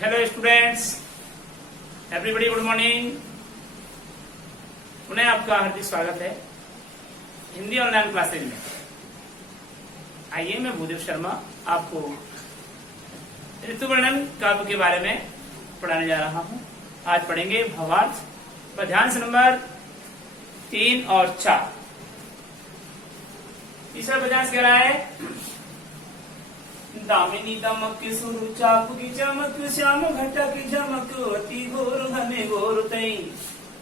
Hello students, everybody good morning. पुनः आपका हार्दिक स्वागत है हिंदी ऑनलाइन क्लासेज में। आइए, मैं भूदेव शर्मा आपको ऋतुवर्णन काव्य के बारे में पढ़ाने जा रहा हूँ। आज पढ़ेंगे भावार्थ, पद्यांश नंबर 3 और 4। तीसरा पद्यांश कह रहा है, दामिनी दमक सुरु चाप की चमक, श्याम घटा की झमक, अति घोर घने घोर तई,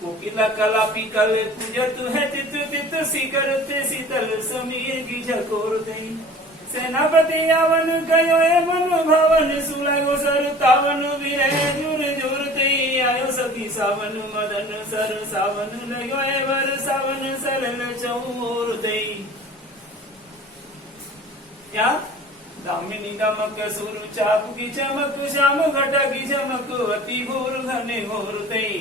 कोकिला कलापी कल पूजत है तित तित सिकरते शीतल समीर की झकोर तई। सेनापति यावन गयो मन भवन, सुलगो सर तावन विरह जुर जुर तई, आयो सखी सावन मदन सर सावन, लगो वर सावन सरल चौर तई। क्या? दामिनी दमक सुरु चाप की चमक, श्याम घटा की झमक, अति घोर घने घोर तई,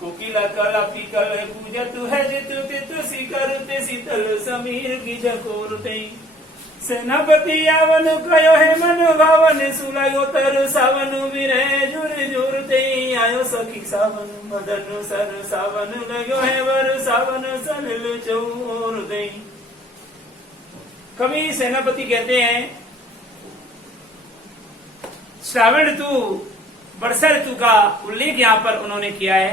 कोकिला कलापी कल पूजत है जित तित सिकरते शीतल समीर की झकोर तई। सेनापति यावन कयो है मन भावन, सुलगो तर सावन विरह जुर जुर तई, आयो सखी सावन मदन सर सावन, लगो है वर सावन सलिल चौर तई। कवि सेनापति कहते हैं, श्रावण ऋतु वर्षा ऋतु का उल्लेख यहाँ पर उन्होंने किया है।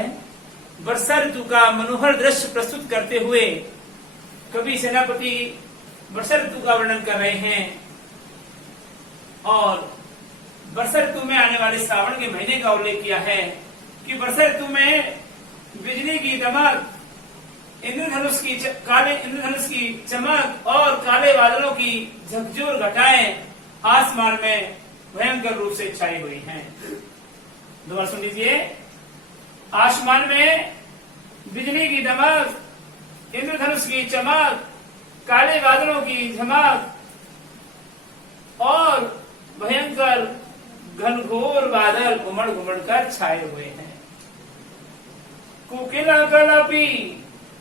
वर्षा ऋतु का मनोहर दृश्य प्रस्तुत करते हुए कवि सेनापति वर्षा ऋतु का वर्णन कर रहे हैं और वर्षा ऋतु में आने वाले श्रावण के महीने का उल्लेख किया है कि वर्षा ऋतु में बिजली की दमक, काले इंद्रधनुष की चमक और काले बादलों की झकझोर घटाएं आसमान में भयंकर रूप से छाई हुई हैं। दोबारा सुन लीजिए। आसमान में बिजली की दमक, इंद्रधनुष की चमक, काले बादलों की झमक और भयंकर घनघोर बादल उमड़ घुमड़ कर छाए हुए हैं। कोकिला कलापी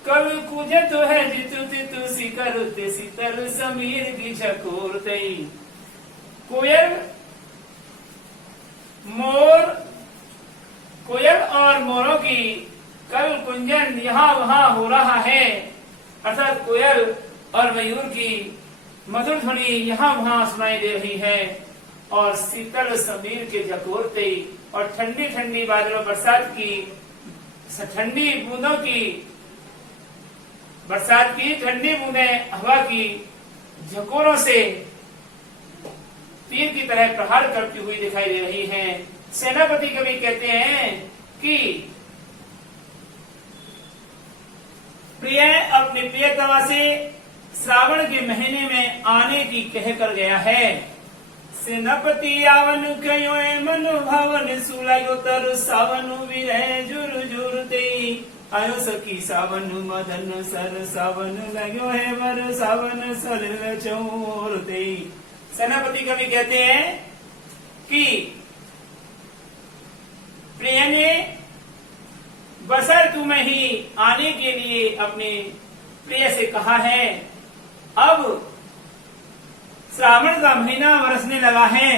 कल कूजत है जितु तितु सिकरते शीतल समीर की झकोर तई। कोयल और मोरों की कल कुंजन यहाँ वहाँ हो रहा है, अर्थात कोयल और मयूर की मधुर ध्वनि यहाँ वहाँ सुनाई दे रही है और शीतल समीर के झकोरते और ठंडी ठंडी बादलों बरसात की ठंडी बूंदों की बरसात की ठंडी बूंदें हवा की झकोरों से तीर की तरह प्रहार करती हुई दिखाई दे रही हैं। सेनापति कवि कहते हैं कि प्रिय अपनी प्रियतमा से श्रावण के महीने में आने की कह कर गया है। सेनापति यावन कयो मन भावन, सुलगो तर सावन विरह जुर जुर तई, आयो सखी सावन मदन सर सावन, लगो है वर सावन सरल चौर तई। सेनापति कवि कहते हैं कि प्रिय ने वर्षा ऋतु में ही आने के लिए अपने प्रिय से कहा है। अब श्रावण का महीना बरसने लगा है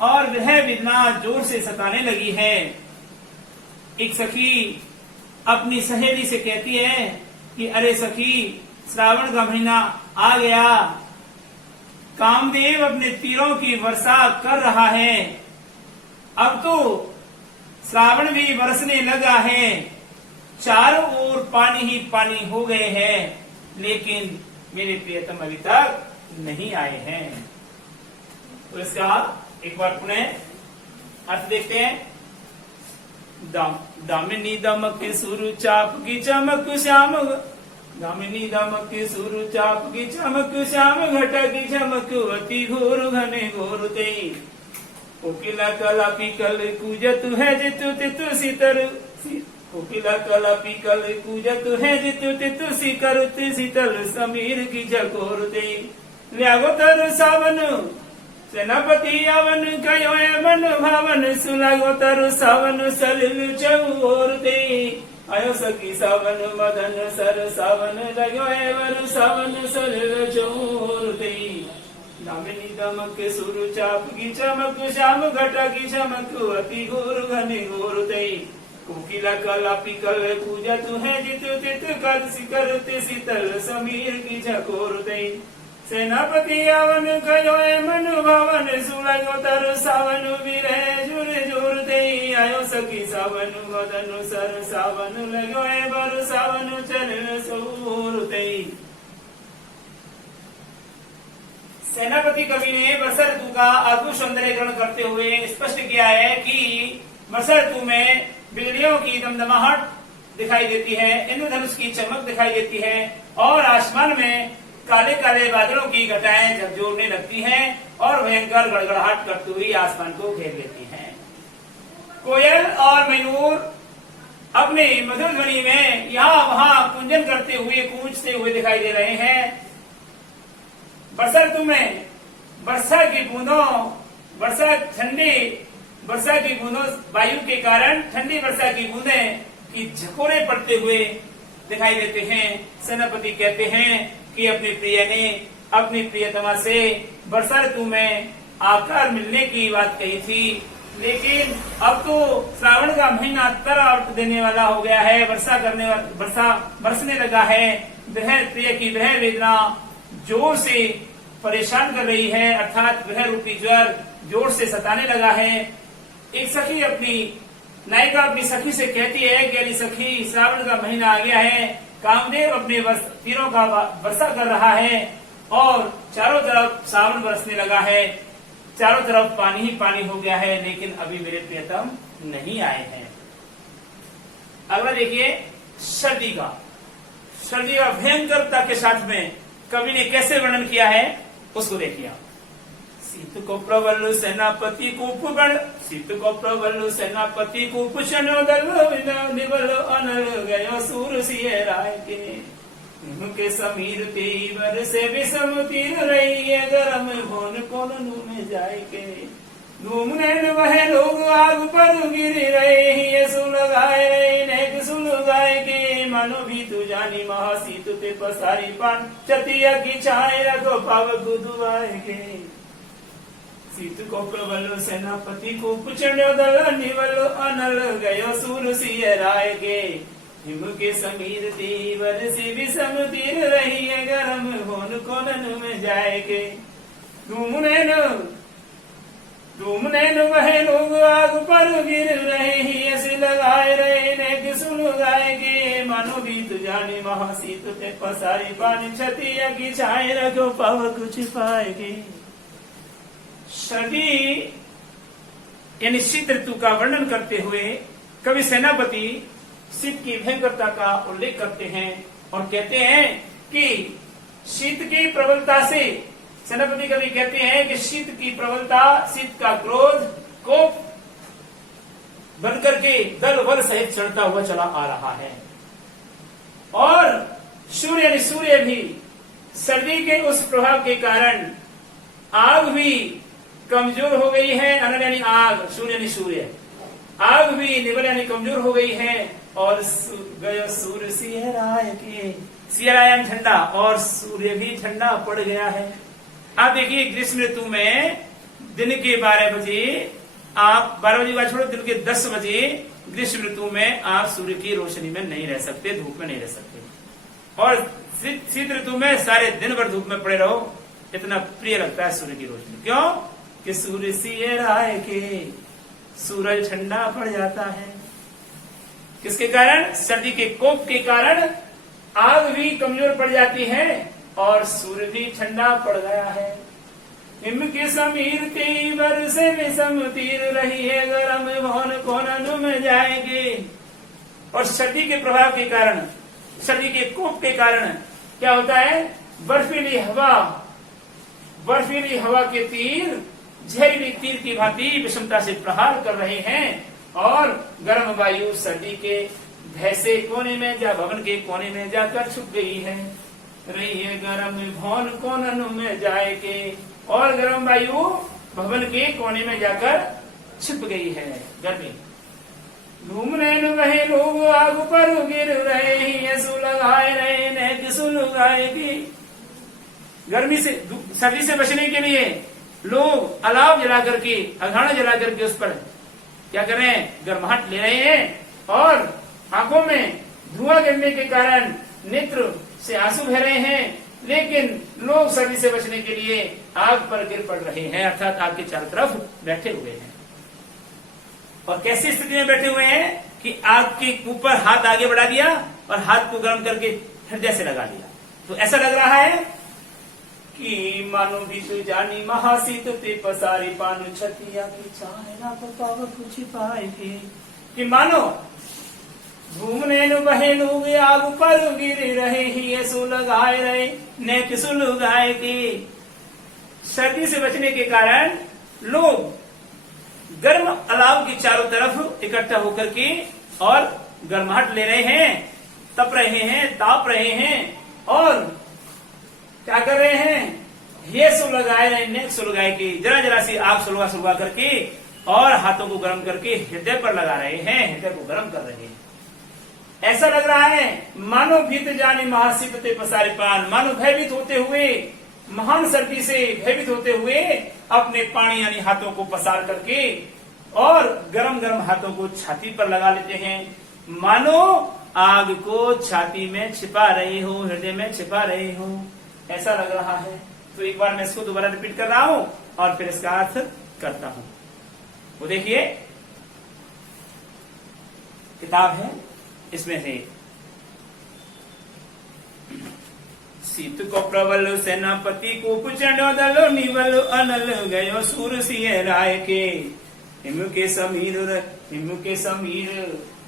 और वह वेदना जोर से सताने लगी है। एक सखी अपनी सहेली से कहती है कि अरे सखी, श्रावण का महीना आ गया, कामदेव अपने तीरों की वर्षा कर रहा है, अब तो श्रावण भी बरसने लगा है, चारों ओर पानी ही पानी हो गए हैं, लेकिन मेरे प्रियतम अभी तक नहीं आए हैं। तो इसका एक बार पुनः अर्थ देखते हैं। दामिनी दमक सुरु चाप की चमक, श्याम दामिनी दमक सुरु चाप की चमक, श्याम घटा की झमक, अति घोर घने घोर तई, कोकिला कलापी कल कूजत है जितु तितु शीतल, कोकिला कलापी कल कूजत है जितु तितु सिकरते शीतल समीर की झकोर तई, ल्यागो तर सावन सेनापति यावन कयो मन भावन, सुलगो तर सावन सलिल चौर तई, आयो सखी सावन मदन सर सावन, लगो वर सावन सरल चौर तई। दामिनी दमक सुरु चाप की चमक श्याम घटा की चमक अति घोर घने घोर तई कोकिला कला पिकल पूजा तू है जित तित कर शिकर ते शीतल समीर की झकोर तई सेनापति आवन कयो मन भवन सुलगो तर सावन विरह जुर जोर दई आयो सखी सावन मदन सर सावन लगो बर सावन चरण सूर दई। सेनापति कवि ने वर्षा ऋतु का अद्भुत सौंदर्यीकरण करते हुए स्पष्ट किया है कि वर्षा ऋतु में बिजलियों की दमदमाहट दिखाई देती है, इंद्रधनुष की चमक दिखाई देती है और आसमान में काले काले बादलों की घटाएं झकझोरने लगती हैं और भयंकर गड़गड़ाहट करती हुई आसमान को घेर लेती हैं। कोयल और मयूर अपनी मधुर ध्वनि में यहाँ वहां कुंजन करते हुए गूंजते हुए दिखाई दे रहे हैं। वर्षा ऋतु में वर्षा की बूंदों वर्षा की बूंदों वायु के कारण ठंडी वर्षा की बूंदें की झकोरे पड़ते हुए दिखाई देते हैं। सेनापति कहते हैं कि अपनी प्रिय ने अपनी प्रियतमा से वर्षा ऋतु में आकर मिलने की बात कही थी, लेकिन अब तो श्रावण का महीना तरफ देने वाला हो गया है, वर्षा बरसने लगा है। प्रिय की वह वेदना जोर से परेशान कर रही है, अर्थात वह रूपी ज्वर जोर से सताने लगा है। एक सखी अपनी नायिका अपनी सखी से कहती है कि अरे सखी, श्रावण का महीना आ गया है, कामदेव अपने तीरों का वर्षा कर रहा है और चारों तरफ सावन बरसने लगा है, चारों तरफ पानी ही पानी हो गया है, लेकिन अभी मेरे प्रियतम नहीं आए हैं। अगला देखिए सर्दी का भयंकरता के साथ में कवि ने कैसे वर्णन किया है उसको देखिए। शीत को प्रबल सेनापति कूप गण, शीत को प्रबल सेनापति कूप शनोदल निबल अनल गयो सूर सिय राय के समीर तीवर से विषम तीर रही है, गरम भोन कोन में जाए के धूम नैन वह लोग आग पर गिर रहे ही सुलगाए रहे नेक सुलगाए के मानो भी तू जानी महासीत ते पसारी पान चतिया की छाए रखो पावक दुआए के शीत को प्रबल सेनापति को पुचण्यो दल निवल अनल गयो सूर सिय राय के हिम के समीर तीवर से विषम तीर रही है, गरम होन कोनन में जाए के धूम नैन वह लोग आग पर गिर रहे ही ऐसे लगाए रहे नेक सुलगाए के मानो भी तू जाने महासीत ते पसारी पानी छतिया की छाए रखो पावक छिपाएगी। सर्दी यानी शीत ऋतु का वर्णन करते हुए कवि सेनापति शीत की भयंकरता का उल्लेख करते हैं और कहते हैं कि शीत की प्रबलता से सेनापति कवि कहते हैं कि शीत की प्रबलता, शीत का क्रोध कोप बनकर के दल बल सहित चढ़ता हुआ चला आ रहा है और सूर्य भी सर्दी के उस प्रभाव के कारण आग भी कमजोर हो गई है। अनल यानी आग, सूर्य आग भी निबल यानी कमजोर हो गई है और गयो सूर्य सियरायन ठंडा और सूर्य भी ठंडा पड़ गया है। आप देखिए ग्रीष्म ऋतु में दिन के 12 बजे आप 12 बजे बाद छोड़ो, दिन के 10 बजे ग्रीष्म ऋतु में आप सूर्य की रोशनी में नहीं रह सकते, धूप में नहीं रह सकते और शीत ऋतु में सारे दिन भर धूप में पड़े रहो, इतना प्रिय लगता है सूर्य की रोशनी। क्यों कि सूर्य सिय राय के सूरज ठंडा पड़ जाता है। किसके कारण? सर्दी के कोप के कारण आग भी कमजोर पड़ जाती है और सूर्य भी ठंडा पड़ गया है। हिम के समीर तीवर से विषम तीर रही है, गरम भवन कोनन में जाएंगे। और सर्दी के प्रभाव के कारण, सर्दी के कोप के कारण क्या होता है? बर्फीली हवा के तीर जहरीली तीर की भांति विषमता से प्रहार कर रहे हैं और गर्म वायु सर्दी के भैसे कोने में भवन के कोने में जाकर छुप गई है। रही है गरम भवन कोनन में जाए के और गर्म वायु भवन के कोने में जाकर छिप गई है। गर्मी धूम नैन वही लोग आग पर गिर रहे हैं, सुलगाए रहे नेक सुलगाए की गर्मी से सर्दी से बचने के लिए लोग अलाव जला करके, अघाड़ा जला करके उस पर क्या कर रहे हैं, गर्माहट ले रहे हैं और आंखों में धुआं गिरने के कारण नेत्र से आंसू बह रहे हैं। लेकिन लोग सर्दी से बचने के लिए आग पर गिर पड़ रहे हैं, अर्थात आग के चारों तरफ बैठे हुए हैं। और कैसी स्थिति में बैठे हुए हैं कि आग के ऊपर हाथ आगे बढ़ा दिया और हाथ को गर्म करके हृदय से लगा दिया। तो ऐसा लग रहा है कि मानो भी तू जानी महासीत ते पसारी पानु छतिया की चाहे ना तो पावक छिपाए थे, कि मानो घूमने नु बहेनु आग पर गिर रहे ही ये सुलगाए रहे नेक सुलगाए के। सर्दी से बचने के कारण लोग गर्म अलाव की चारों तरफ इकट्ठा होकर के और गर्माहट ले रहे हैं, तप रहे हैं, ताप रहे हैं और क्या कर रहे हैं, ये सुलगाए रहे नेक सुलगाए के, जरा जरा सी आग सुलगा सुलगा करके और हाथों को गर्म करके हृदय पर लगा रहे हैं, हृदय को गर्म कर रहे हैं। ऐसा लग रहा है मानो भीत जाने महासीत ते पसारे पान, मानो भयभीत होते हुए, महान सर्दी से भयभीत होते हुए अपने पानी यानी हाथों को पसार करके और गरम गरम हाथों को छाती पर लगा लेते हैं, मानो आग को छाती में छिपा रहे हो, हृदय में छिपा रहे हो, ऐसा लग रहा है। तो एक बार मैं इसको दोबारा रिपीट कर रहा हूं और फिर इसका अर्थ करता हूं। वो देखिए किताब है, इसमें है सीत को प्रबल सेनापति को कुचंडो दलो निवल अनल गयो सूर सिंह राय के, हिम के समीर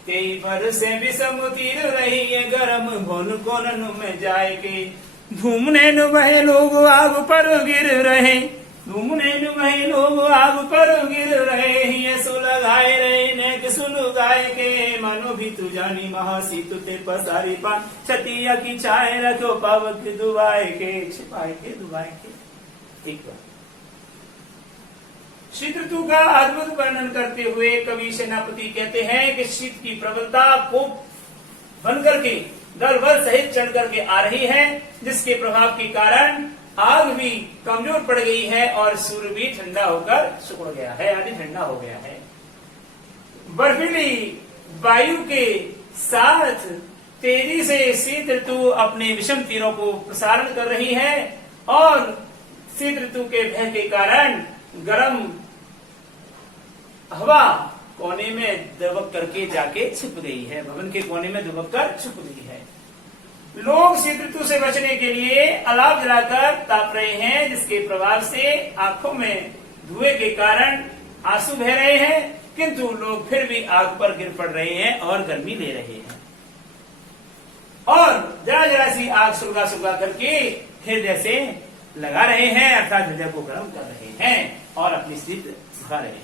तेई पर से विषम तीर रही ये गरम भोन कोनन में जाए के। धूमने नु बहे लोग आग पर गिर रहे, धूमने नु बहे लोग आग पर गिर रहे, ये सुलगाए रहे नेक सुलगाए के, मानो भी तू जानी महासीत ते पसारी पान छतिया की चाय रखो पावक दुबाए के, छिपाए के दुबाए के। एक बार शीत ऋतु का अद्भुत वर्णन करते हुए कवि सेनापति कहते हैं कि शीत की प्रबलता को बनकर के दल बल सहित चढ़ करके आ रही है, जिसके प्रभाव के कारण आग भी कमजोर पड़ गई है और सूर्य भी ठंडा होकर सिकुड़ गया है, आदि ठंडा हो गया है। बर्फीली वायु के साथ तेजी से शीत ऋतु अपने विषम तीरों को प्रसारण कर रही है और शीत ऋतु के भय के कारण गर्म हवा कोने में दबक करके जाके छिप गई है, भवन के कोने में दबक कर छिप गई है। लोग शीत ऋतु से बचने के लिए अलाव जलाकर ताप रहे हैं, जिसके प्रभाव से आंखों में धुएं के कारण आंसू बह रहे हैं, किंतु लोग फिर भी आग पर गिर पड़ रहे हैं और गर्मी ले रहे हैं और जरा जरा सी आग सुलगा सुलगा करके हृदय से लगा रहे हैं, अर्थात हृदय को गर्म कर रहे हैं और अपनी स्थिति बढ़ा रहे हैं।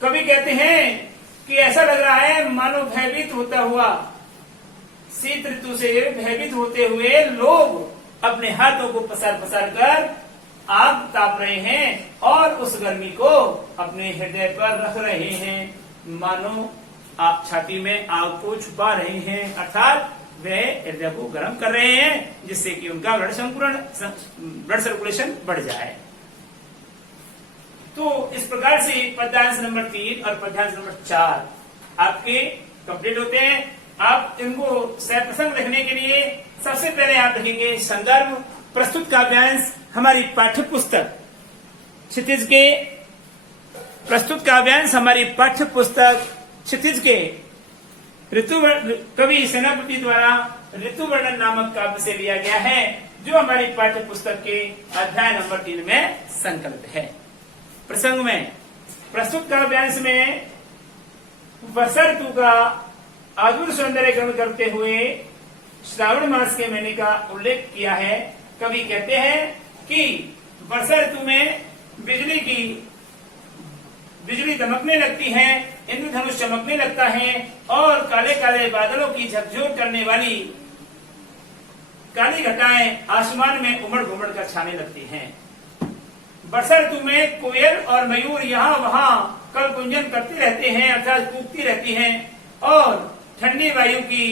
कवि कहते हैं कि ऐसा लग रहा है मानो भयभीत होता हुआ, शीत ऋतु से भयभीत होते हुए लोग अपने हाथों को पसार पसार कर आग ताप रहे हैं और उस गर्मी को अपने हृदय पर रख रहे हैं, मानो आप छाती में आग को छुपा रहे हैं, अर्थात वे हृदय को गर्म कर रहे हैं, जिससे कि उनका ब्लड सर्कुलेशन बढ़ जाए। तो इस प्रकार से पद्यांश नंबर 3 और पद्यांश नंबर 4 आपके कंप्लीट होते हैं। आप इनको सहप्रसंग लिखने के लिए सबसे पहले आप लिखेंगे संदर्भ प्रस्तुत काव्यांश, हमारी पाठ्य पुस्तक क्षितिज के प्रस्तुत काव्यांश, हमारी पाठ्य पुस्तक क्षितिज के ऋतु कवि सेनापति द्वारा ऋतु वर्णन नामक काव्य से लिया गया है, जो हमारी पाठ्य पुस्तक के अध्याय नंबर 3 में संकलित है। प्रसंग में प्रस्तुत काव्यांश में वर्षा ऋतु का अद्भुत सौंदर्य ग्रहण करते हुए श्रावण मास के महीने का उल्लेख किया है। कवि कहते हैं कि वर्षा ऋतु में बिजली दमकने लगती है, इंद्रधनुष चमकने लगता है और काले काले बादलों की झकझोर करने वाली काली घटाएं आसमान में उमड़ घुमड़ कर छाने लगती हैं। वर्षा ऋतु में कोयल और मयूर यहाँ वहाँ कल गुंजन करते रहते हैं, अर्थात कूकती रहती हैं और ठंडी वायु की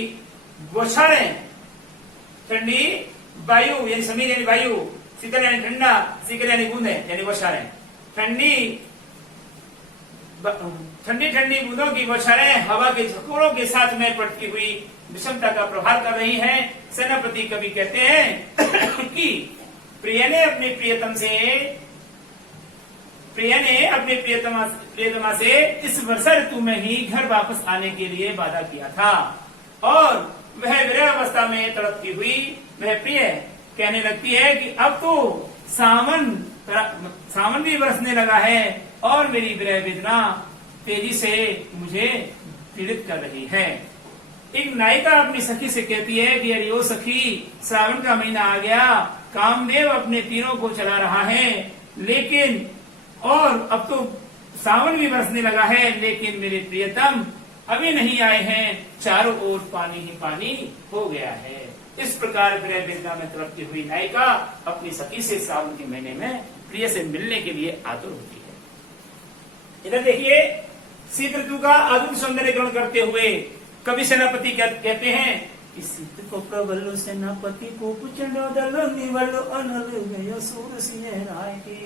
वायु यानी समीर यानी वायु, शीतल यानी ठंडा, शीतल यानी बूंदे यानी बौछारें, ठंडी ठंडी बूंदों की बौछारें हवा के झकोरों के साथ में पड़ती हुई विषमता का प्रभाव कर रही हैं। सेनापति कवि कहते हैं कि प्रिय ने अपने प्रियतमा से इस वर्षा ऋतु में ही घर वापस आने के लिए वादा किया था और वह विरह अवस्था में तड़पती हुई वह प्रिय कहने लगती है कि अब तो सावन भी बरसने लगा है और मेरी विरह वेदना तेजी से मुझे पीड़ित कर रही है। एक नायिका अपनी सखी से कहती है कि अरे ओ सखी, श्रावण का महीना आ गया, कामदेव अपने तीरों को चला रहा है, लेकिन और अब तो सावन भी बरसने लगा है, लेकिन मेरे प्रियतम अभी नहीं आए हैं, चारों ओर पानी ही पानी हो गया है। इस प्रकार विरह वेदना में तड़पती हुई नायिका अपनी सखी से सावन के महीने में प्रिय से मिलने के लिए आतुर होती है। इधर देखिए, शीत ऋतु का अद्भुत सौंदर्य ग्रहण करते हुए कवि सेनापति कहते हैं कि शीत को प्रबल सेनापति को कुचलो दलो निवलो अनल गयो सूर सिंह राय के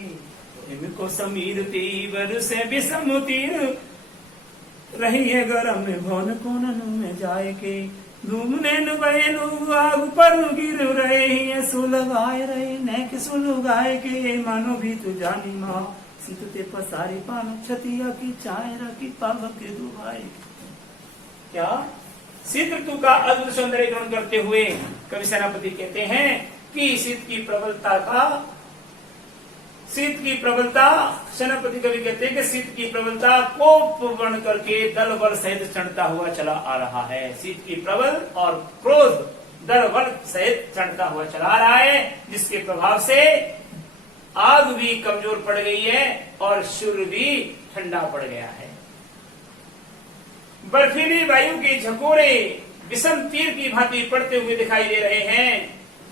इनको समीर तीवर से विषम तीर रही है गरम में भवन कोनन में जाए के धूमने बहनु आग पर गिर रहे हैं सुलगाए रहे नेक सुलगाए के मानो भी तू जानी माँ सीतते पसारी पानो छतिया की चाय रखी पावक के दुहाई। क्या शीत ऋतु का अद्भुत सौंदर्य ग्रहण करते हुए कवि सेनापति कहते हैं कि शीत की प्रबलता सेनापति कवि कहते हैं कि शीत की प्रबलता कोप बन करके दल बल सहित चढ़ता हुआ चला आ रहा है। शीत की प्रबल और क्रोध दल बल सहित चढ़ता हुआ चला आ रहा है, जिसके प्रभाव से आग भी कमजोर पड़ गई है और सूर्य भी ठंडा पड़ गया है। बर्फीली वायु के झकोरे विषम तीर की भांति पड़ते हुए दिखाई दे रहे हैं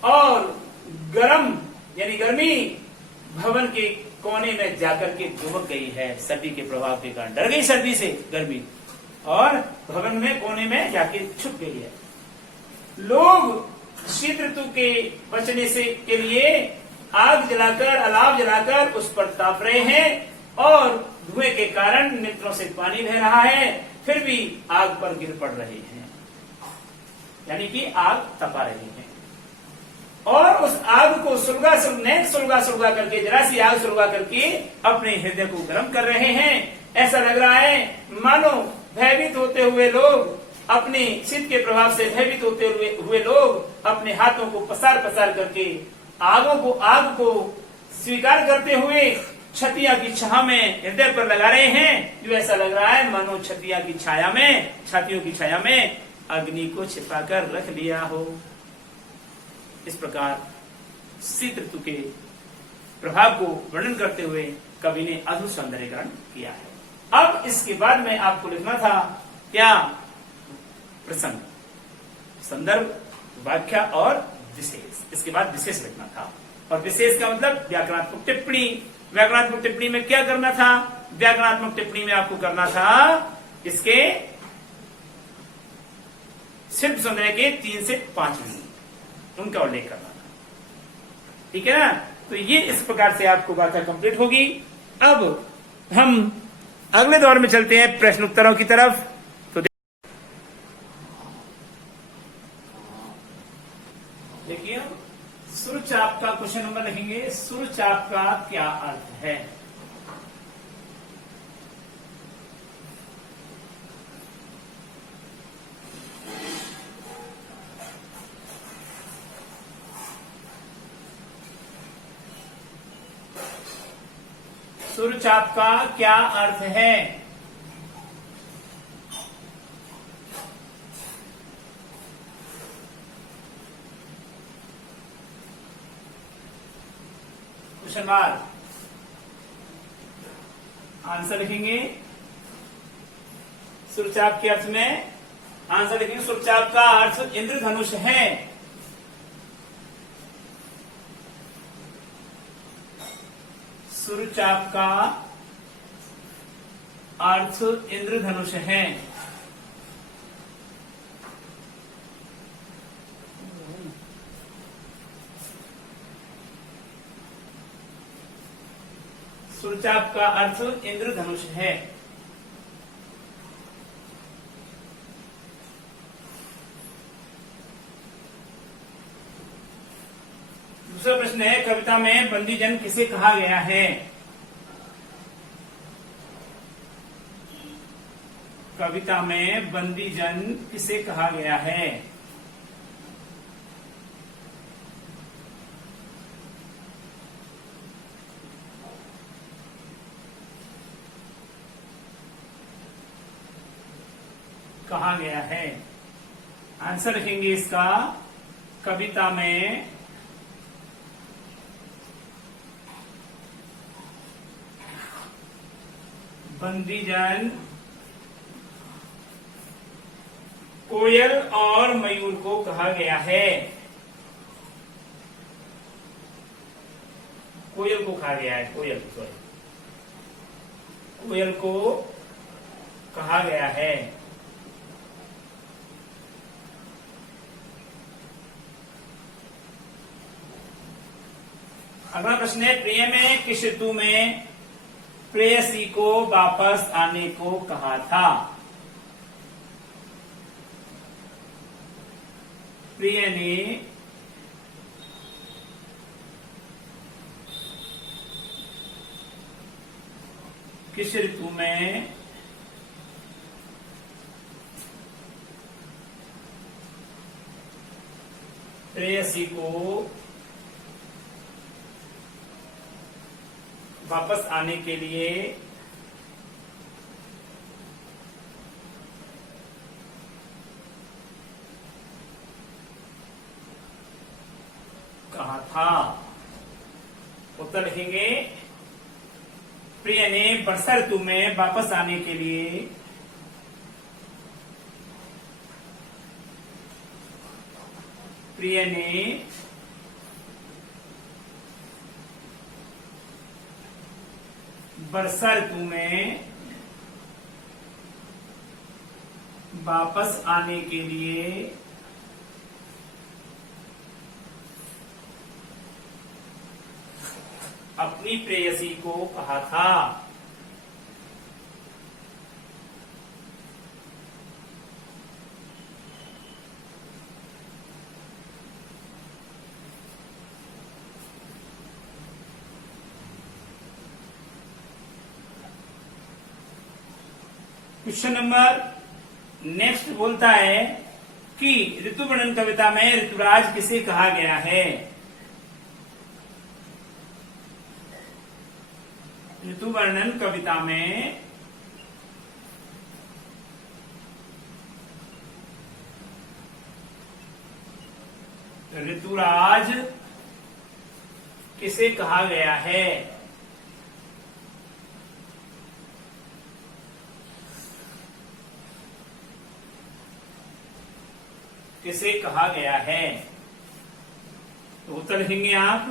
और गरम यानी गर्मी भवन के कोने में जाकर के दुबक गई है। सर्दी के प्रभाव के कारण डर गई सर्दी से गर्मी और भवन में कोने में जाके छुप गई है। लोग शीत ऋतु के बचने से के लिए आग जलाकर अलाव जलाकर उस पर ताप रहे हैं और धुएं के कारण नेत्रों से पानी बह रहा है, फिर भी आग पर गिर पड़ रहे हैं, यानी कि आग तपा रही है और उस आग को सुलगा करके जरा सी आग सुलगा करके अपने हृदय को गर्म कर रहे हैं। ऐसा लग रहा है मानो भयभीत होते हुए लोग अपने शीत के प्रभाव से भयभीत होते हुए लोग अपने हाथों को पसार करके आग को स्वीकार करते हुए छतिया की छाया में हृदय पर लगा रहे हैं। जो ऐसा लग रहा है मानो छतिया की छातियों की छाया में अग्नि को छिपाकर रख लिया हो। इस प्रकार शीत ऋतु के प्रभाव को वर्णन करते हुए कवि ने अद्भुत सौंदर्य ग्रहण किया है। अब इसके बाद में आपको लिखना था क्या प्रसंग, संदर्भ, व्याख्या और विशेष। इसके बाद विशेष लिखना था और विशेष का मतलब व्याकरणात्मक टिप्पणी। व्याकरणात्मक टिप्पणी में क्या करना था? व्याकरणात्मक टिप्पणी में आपको करना था इसके शिल्प सौंदर्य के 3 से 5 मिनट उनका उल्लेख करना था। ठीक है ना? तो ये इस प्रकार से आपको गाथा कंप्लीट होगी। अब हम अगले दौर में चलते हैं प्रश्नोत्तरों की तरफ। तो देखिए सुरचाप का क्वेश्चन नंबर लिखेंगे। सुरचाप का क्या अर्थ है? सुरचाप का क्या अर्थ है? क्वेश्चन मार्क आंसर लिखेंगे। सुरचाप के अर्थ में आंसर लिखेंगे। सुरचाप का अर्थ इंद्रधनुष है। सुरचाप का अर्थ इंद्रधनुष है। सुरचाप का अर्थ इंद्रधनुष है। दूसरा प्रश्न है, कविता में बंदीजन किसे कहा गया है? कविता में बंदीजन किसे कहा गया है? कहा गया है। आंसर लिखेंगे इसका, कविता में बंदीजन कोयल और मयूर को कहा गया है। कोयल को कहा गया है, कोयल कोयल को कहा गया है। अगला प्रश्न है, प्रिय में किस ऋतु में प्रेयसी को वापस आने को कहा था? प्रिय ने किस ऋतु में प्रेयसी को वापस आने के लिए कहा था? उत्तर लिखेंगे, प्रिय ने वर्षा ऋतु में वापस आने के लिए प्रिय ने वर्षा ऋतु में वापस आने के लिए अपनी प्रेयसी को कहा था। क्वेश्चन नंबर नेक्स्ट बोलता है कि ऋतु वर्णन कविता में ऋतुराज किसे कहा गया है? ऋतु वर्णन कविता में ऋतुराज किसे कहा गया है? किसे कहा गया है? तो उत्तर लिखेंगे आप,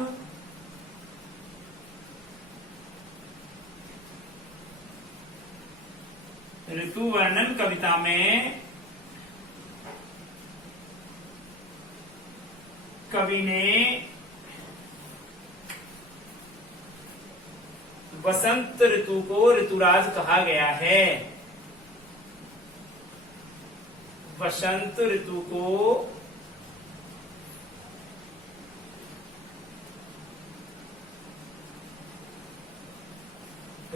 ऋतु वर्णन कविता में कवि ने वसंत ऋतु को ऋतुराज कहा गया है। वसंत ऋतु को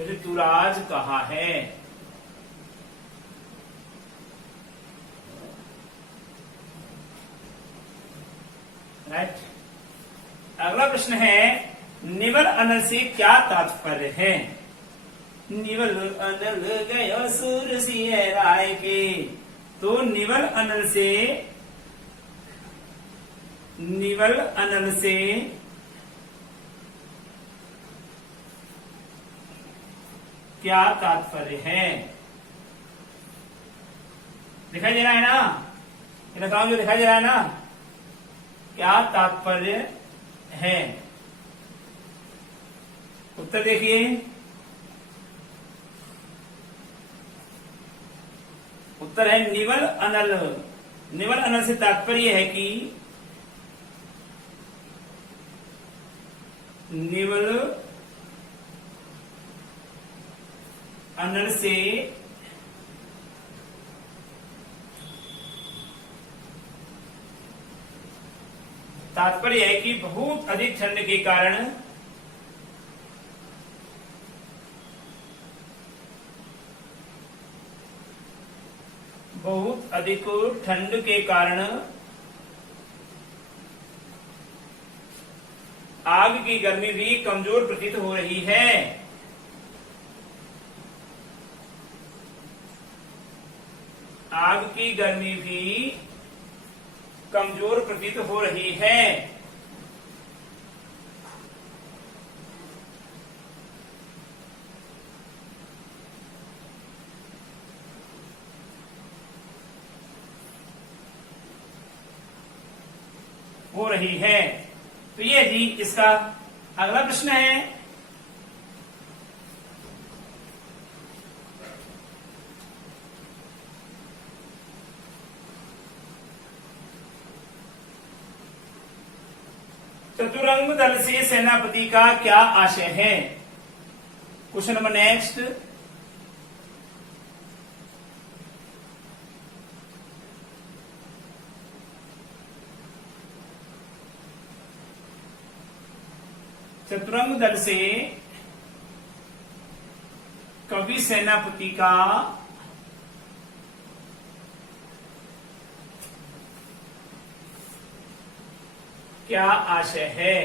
ऋतुराज कहा है। राइट। अगला प्रश्न है, निवल अनल से क्या तात्पर्य है? निवल अनल गयो सूर सिंह राय के। तो निवल अनल से क्या तात्पर्य है? दिखाई दे रहा है ना? ये बताओ, जो दिखाई दे रहा है ना, क्या तात्पर्य है? उत्तर देखिए, उत्तर है निवल अनल। निवल अनल से तात्पर्य है कि निवल अनल से तात्पर्य है कि बहुत अधिक ठंड के कारण बहुत अधिक ठंड के कारण आग की गर्मी भी कमजोर प्रतीत हो रही है। आग की गर्मी भी कमजोर प्रतीत हो रही है। हो रही है। तो ये जी इसका अगला प्रश्न है। चतुरंग दल से सेनापति का क्या आशय है? Question number next. चतुरंग दल से कवि सेनापति का क्या आशय है?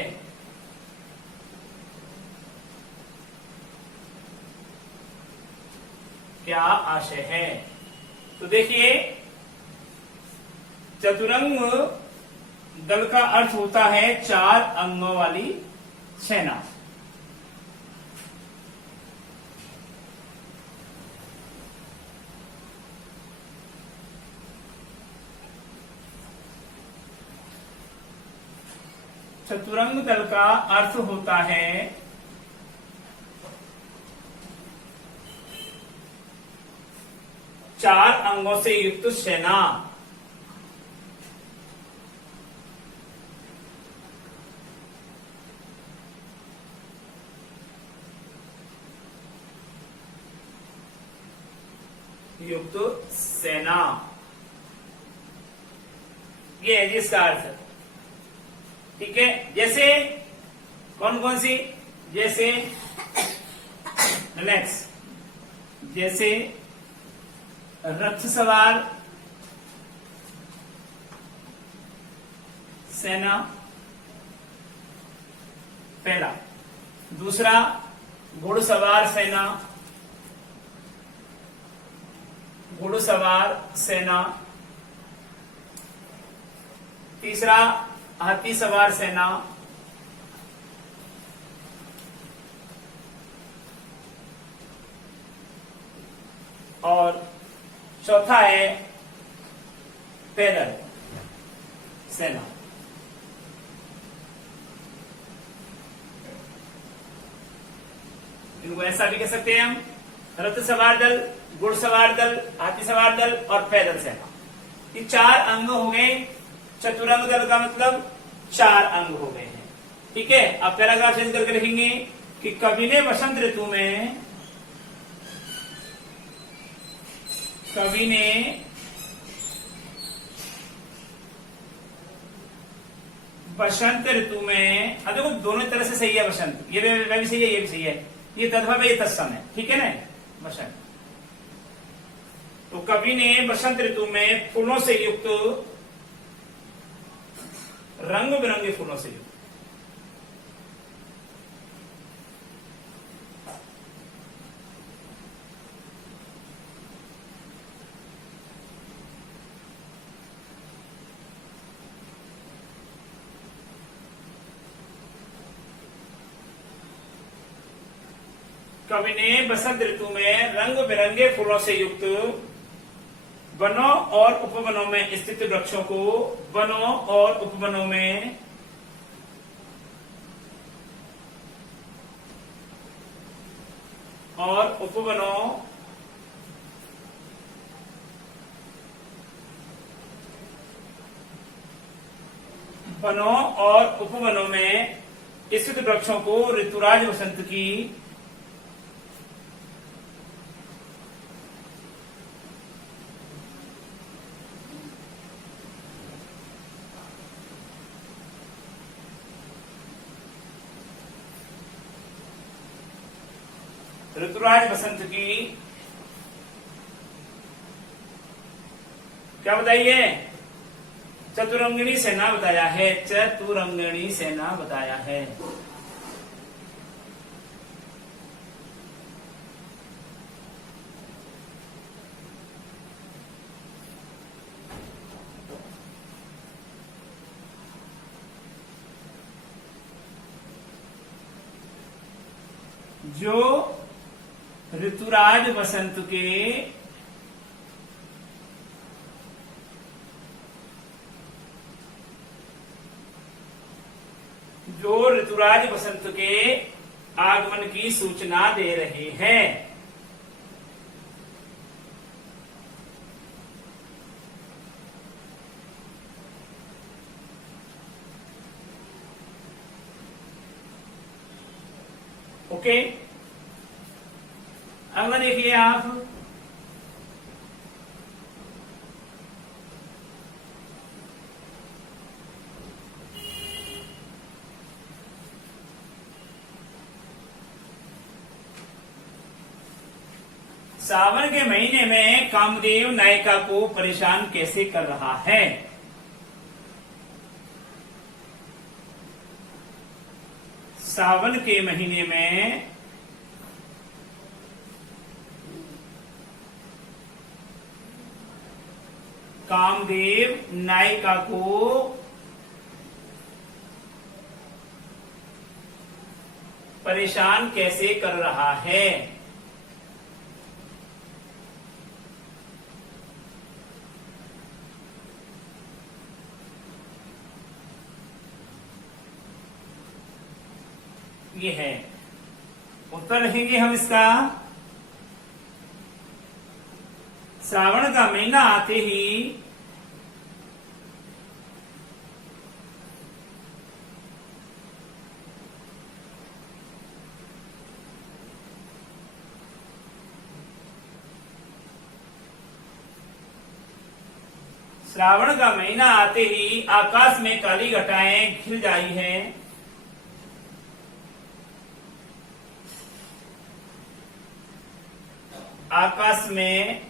क्या आशय है? तो देखिए, चतुरंग दल का अर्थ होता है 4 अंगों वाली सेना। चतुरंग दल का अर्थ होता है 4 अंगों से युक्त सेना। युक्त सेना, ये है इसका अर्थ। ठीक है, जैसे कौन कौन सी? जैसे रिलैक्स, जैसे रथ सवार सेना पहला, दूसरा घुड़सवार सेना, घुड़सवार सेना, तीसरा हाथी सवार सेना, और चौथा है पैदल सेना। इनको ऐसा भी कह सकते हैं हम, रथ सवार दल, घुड़सवार दल, हाथी सवार दल और पैदल सेना। ये 4 अंग हो गए। चतुरंग दल का मतलब 4 अंग हो गए हैं। ठीक है, अब पैराग्राफ चेंज करके लिखेंगे कि कवि ने वसंत ऋतु में, कवि ने वसंत ऋतु में, देखो दोनों तरह से सही है वसंत, ये भी सही है, ये भी सही है, ये तद्भव ये तत्सम है। ठीक है ना, वसंत। तो कवि ने वसंत ऋतु में फूलों से युक्त, रंग बिरंगे फूलों से युक्त, कवि ने बसंत ऋतु में रंग बिरंगे फूलों से युक्त वनों और उपवनों में स्थित वृक्षों को, वनों और उपवनों में और उपवनों वनों और उपवनों में स्थित वृक्षों को ऋतुराज वसंत की ऋतुराज बसंत की क्या बताइए? चतुरंगिणी सेना बताया है, चतुरंगिणी सेना बताया है। जो ऋतुराज बसंत के आगमन की सूचना दे रहे हैं। ओके, अगला देखिए आप। सावन के महीने में कामदेव नायिका को परेशान कैसे कर रहा है? सावन के महीने में कामदेव नायिका को परेशान कैसे कर रहा है? ये है उत्तर लिखेंगे हम इसका। श्रावण का महीना आते ही आकाश में काली घटाएं घिर जाई हैं। आकाश में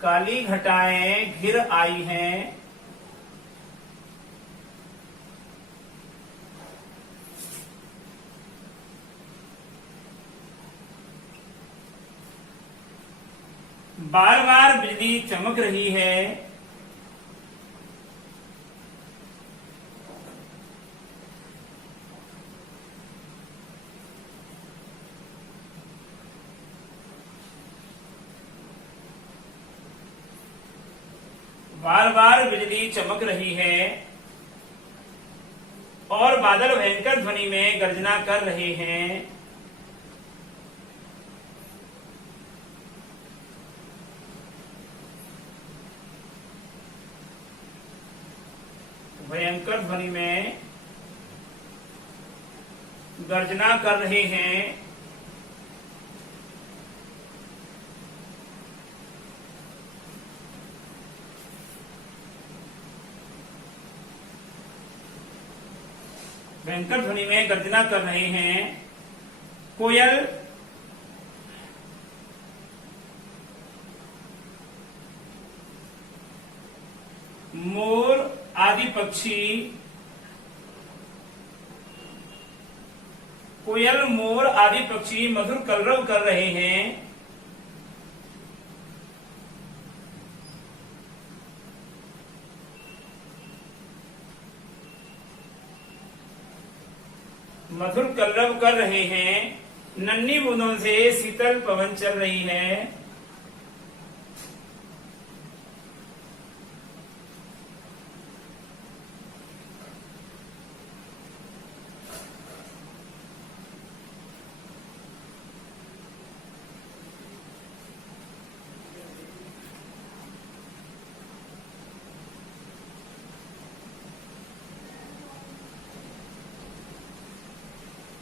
काली घटाएं घिर आई हैं। बार बार बिजली चमक रही है। बार बार बिजली चमक रही है और बादल भयंकर ध्वनि में गर्जना कर रहे हैं। भयंकर ध्वनि में गर्जना कर रहे हैं। भयंकर ध्वनि में गर्जना कर रहे हैं। कोयल मोर आदि पक्षी मधुर कलरव कर रहे हैं। मधुर कलरव कर रहे हैं। नन्ही बूंदों से शीतल पवन चल रही है।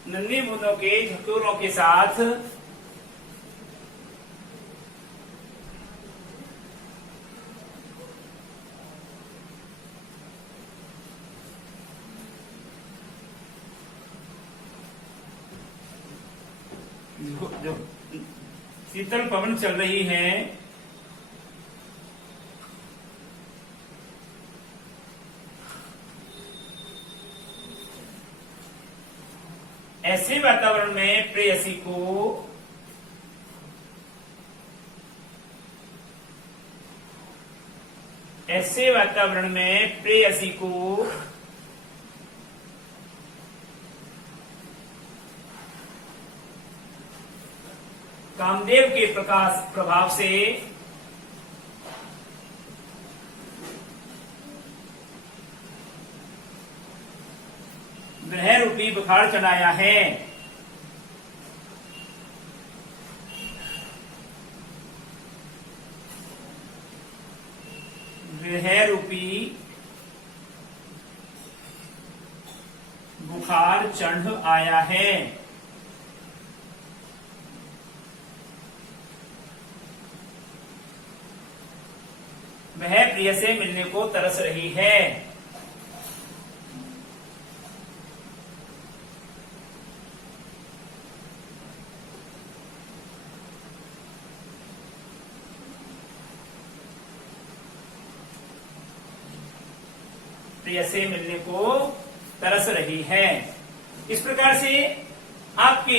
नन्ही बूंदों के झकोरों के साथ जो शीतल पवन चल रही है, ऐसे वातावरण में प्रेयसी को कामदेव के प्रकाश प्रभाव से ग्रह रूपी बुखार चढ़ाया है। ग्रह रूपी बुखार चढ़ आया है। वह प्रिय से मिलने को तरस रही है। प्रिय से मिलने को तरस रही है। इस प्रकार से आपके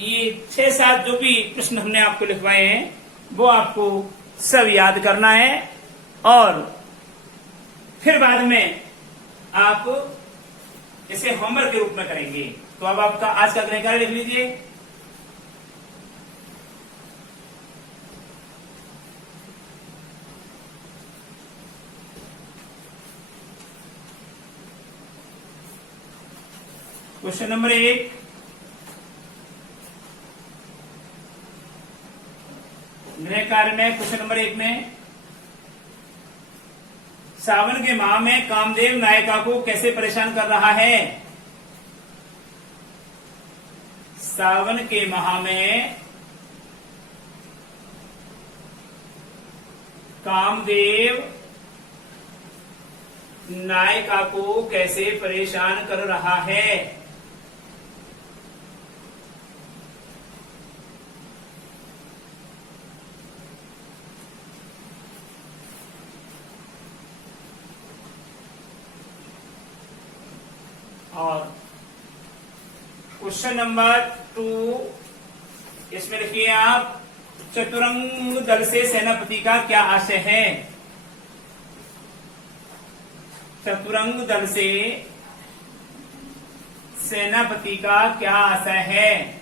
ये 6-7 जो भी प्रश्न हमने आपको लिखवाए हैं वो आपको सब याद करना है और फिर बाद में आप इसे होमवर्क के रूप में करेंगे। तो अब आपका आज का गृह कार्य लिख लीजिए। क्वेश्चन नंबर 1, गृह कार्य में क्वेश्चन नंबर 1 में सावन के माह में कामदेव नायिका को कैसे परेशान कर रहा है। सावन के माह में कामदेव नायिका को कैसे परेशान कर रहा है। और क्वेश्चन नंबर 2, इसमें लिखिए आप, चतुरंग दल से सेनापति का क्या आशय है। चतुरंग दल से सेनापति का क्या आशय है।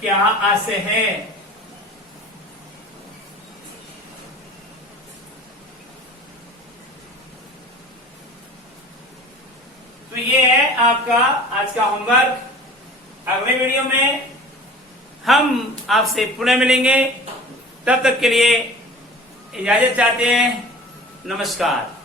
क्या आशय है। तो ये है आपका आज का होमवर्क। अगले वीडियो में हम आपसे पुनः मिलेंगे। तब तक के लिए इजाजत चाहते हैं। नमस्कार।